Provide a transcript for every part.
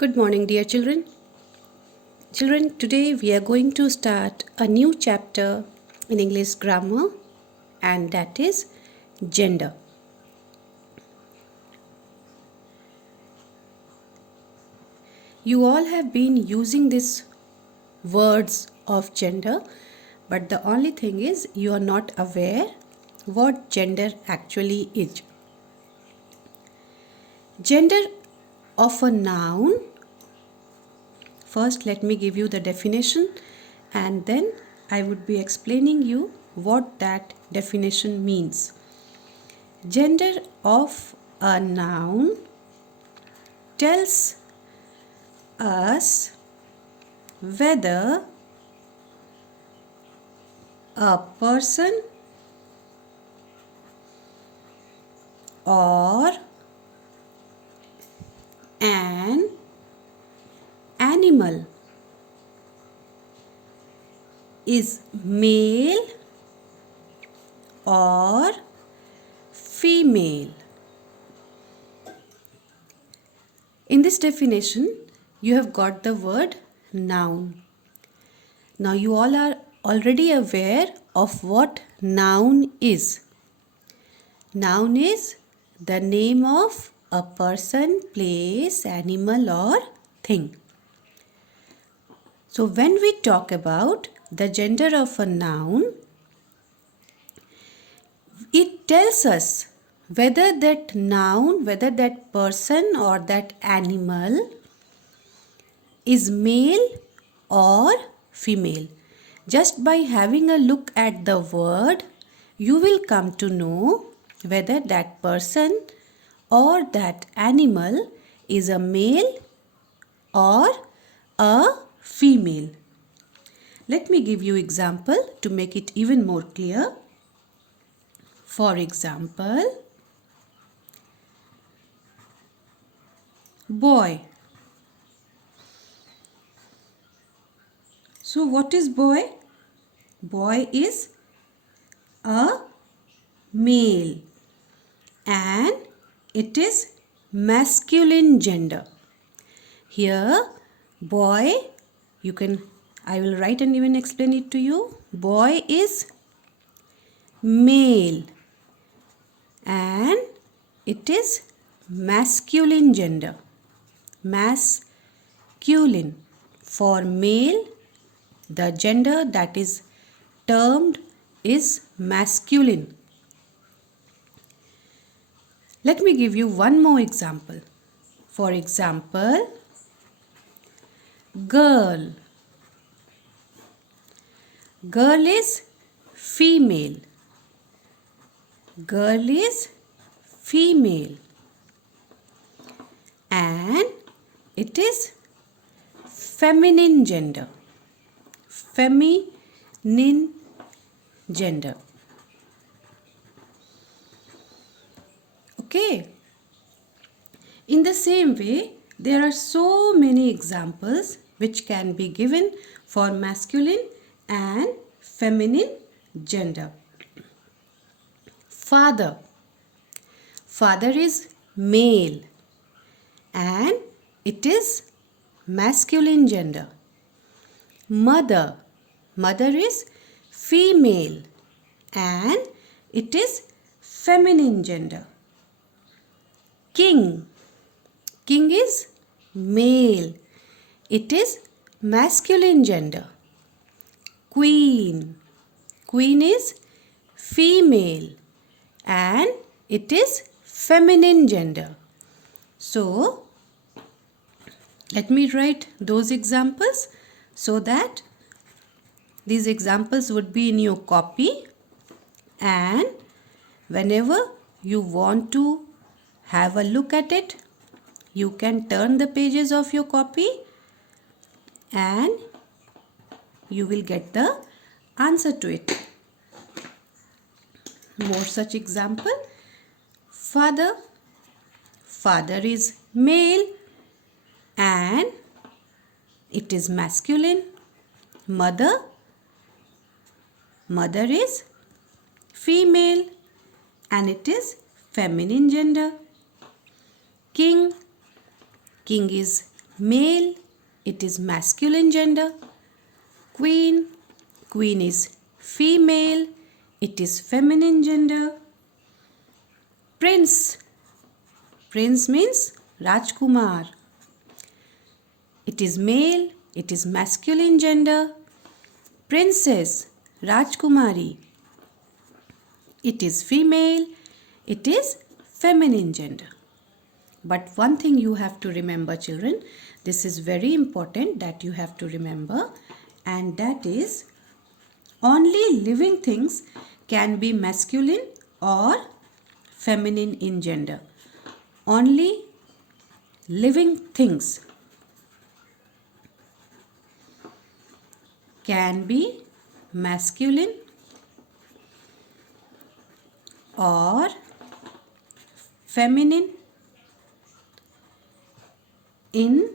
Good morning, dear children. Children, today we are going to start a new chapter in English grammar, and that is gender. You all have been using these words of gender, but the only thing is you are not aware what gender actually is. Gender of a noun. First, let me give you the definition, and then I would be explaining you what that definition means. Gender of a noun tells us whether a person or an animal is male or female. In this definition, you have got the word noun. Now you all are already aware of what noun is. Noun is the name of a person, place, animal or thing. So when we talk about the gender of a noun, it tells us whether that noun, whether that person or that animal is male or female. Just by having a look at the word, you will come to know whether that person or that animal is a male or a female. Let me give you example to make it even more clear. For example, boy. So what is boy? Boy is a male and it is masculine gender. Here boy, I will write and even explain it to you. Boy is male and it is masculine gender. Masculine. For male, the gender that is termed is masculine. Let me give you one more example. For example, girl. Girl is female. Girl is female and it is feminine gender. Feminine gender. Okay. In the same way, there are so many examples which can be given for masculine and feminine gender. Father. Father is male and it is masculine gender. Mother. Mother is female and it is feminine gender. King. King is male. It is masculine gender. Queen. Queen is female and it is feminine gender. So, let me write those examples so that these examples would be in your copy, and whenever you want to have a look at it, you can turn the pages of your copy and you will get the answer to it. More such example. Father. Father is male and it is masculine. Mother. Mother is female and it is feminine gender. King. King is Male, it is masculine gender. Queen, queen is female, it is feminine gender. Prince, prince means Rajkumar. It is male, it is masculine gender. Princess, Rajkumari. It is female, it is feminine gender. But one thing you have to remember, children, this is very important that you have to remember, and that is only living things can be masculine or feminine in gender. Only living things can be masculine or feminine in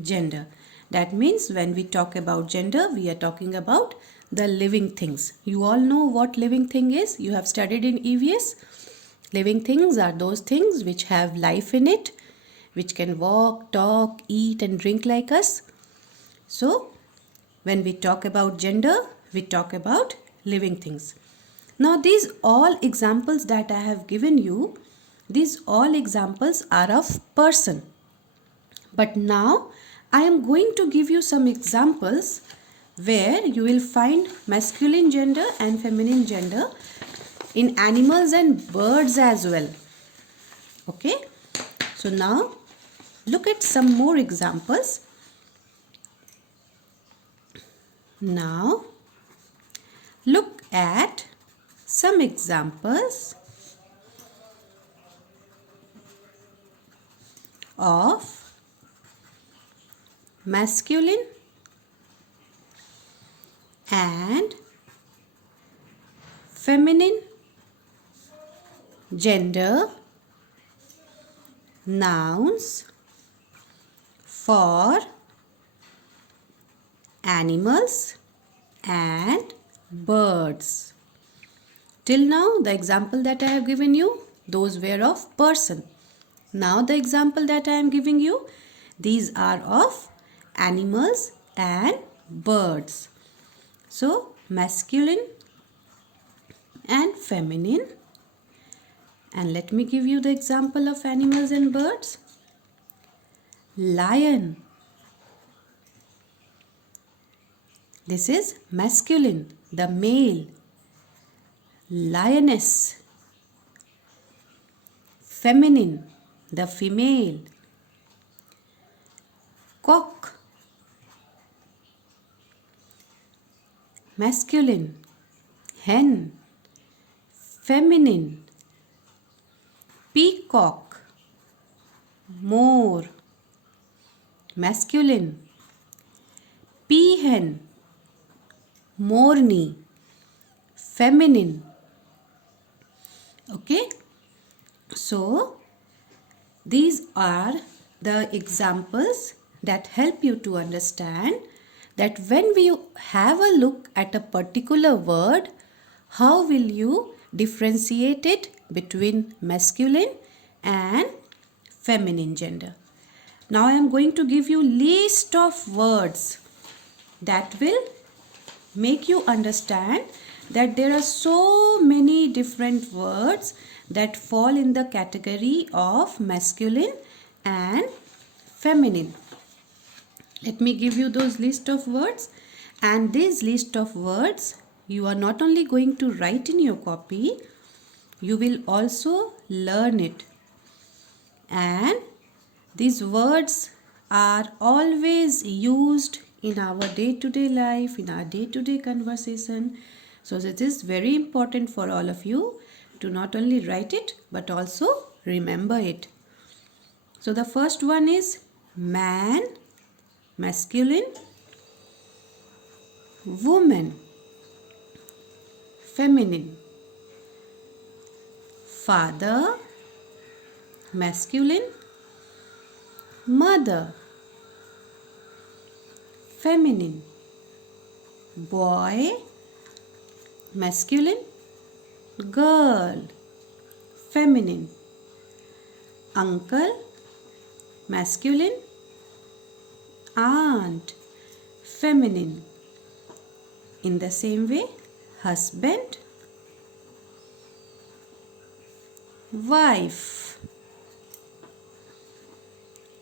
gender. That means when we talk about gender, we are talking about the living things. You all know what living thing is. You have studied in EVS. Living things are those things which have life in it, which can walk, talk, eat and drink like us. So, when we talk about gender, we talk about living things. Now, these all examples that I have given you, these all examples are of person. But now, I am going to give you some examples where you will find masculine gender and feminine gender in animals and birds as well. Okay? So now, look at some more examples. Now, look at some examples of masculine and feminine gender nouns for animals and birds. Till now, the example that I have given you, those were of person. Now the example that I am giving you, these are of animals and birds. So, masculine and feminine. And let me give you the example of animals and birds. Lion. This is masculine, the male. Lioness. Feminine, the female. Cock. Masculine. Hen. Feminine. Peacock. More. Masculine. Peahen. Morny. Feminine. Okay. So, these are the examples that help you to understand that when we have a look at a particular word, how will you differentiate it between masculine and feminine gender. Now I am going to give you list of words that will make you understand that there are so many different words that fall in the category of masculine and feminine. Let me give you those list of words, and this list of words you are not only going to write in your copy, you will also learn it. And these words are always used in our day-to-day life, in our day-to-day conversation. So it is very important for all of you to not only write it but also remember it. So the first one is man, masculine. Woman, feminine. Father, masculine. Mother, feminine. Boy, masculine. Girl, feminine. Uncle, masculine. aunt, feminine. In the same way, husband, wife,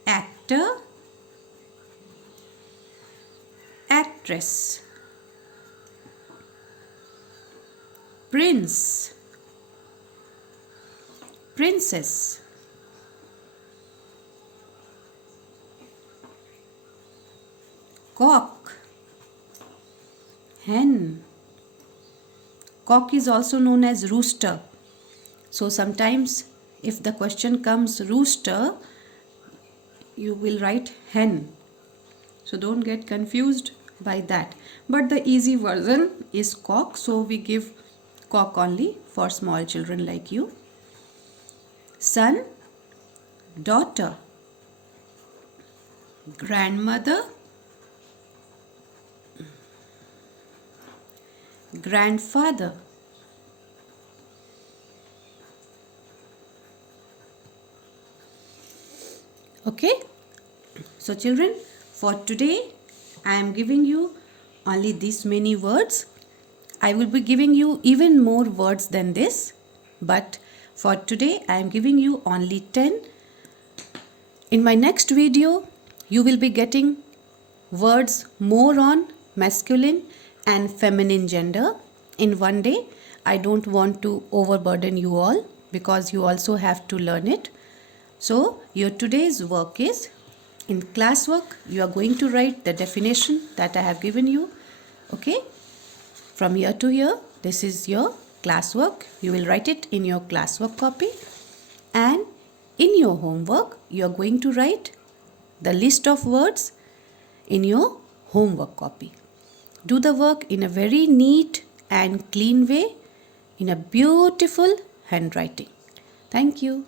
actor, actress, prince, princess, cock, hen. Cock is also known as rooster. So sometimes if the question comes rooster, you will write hen. So don't get confused by that. But the easy version is cock. So we give cock only for small children like you. Son, daughter, grandmother, grandfather, okay. So children, for today I am giving you only these many words. I will be giving you even more words than this, but for today I am giving you only 10. In my next video you will be getting words more on masculine and feminine gender in one day. I don't want to overburden you all because you also have to learn it. So your today's work is, in classwork you are going to write the definition that I have given you. Okay, from here to here, this is your classwork. You will write it in your classwork copy, and in your homework you are going to write the list of words in your homework copy. Do the work in a very neat and clean way, in a beautiful handwriting. Thank you.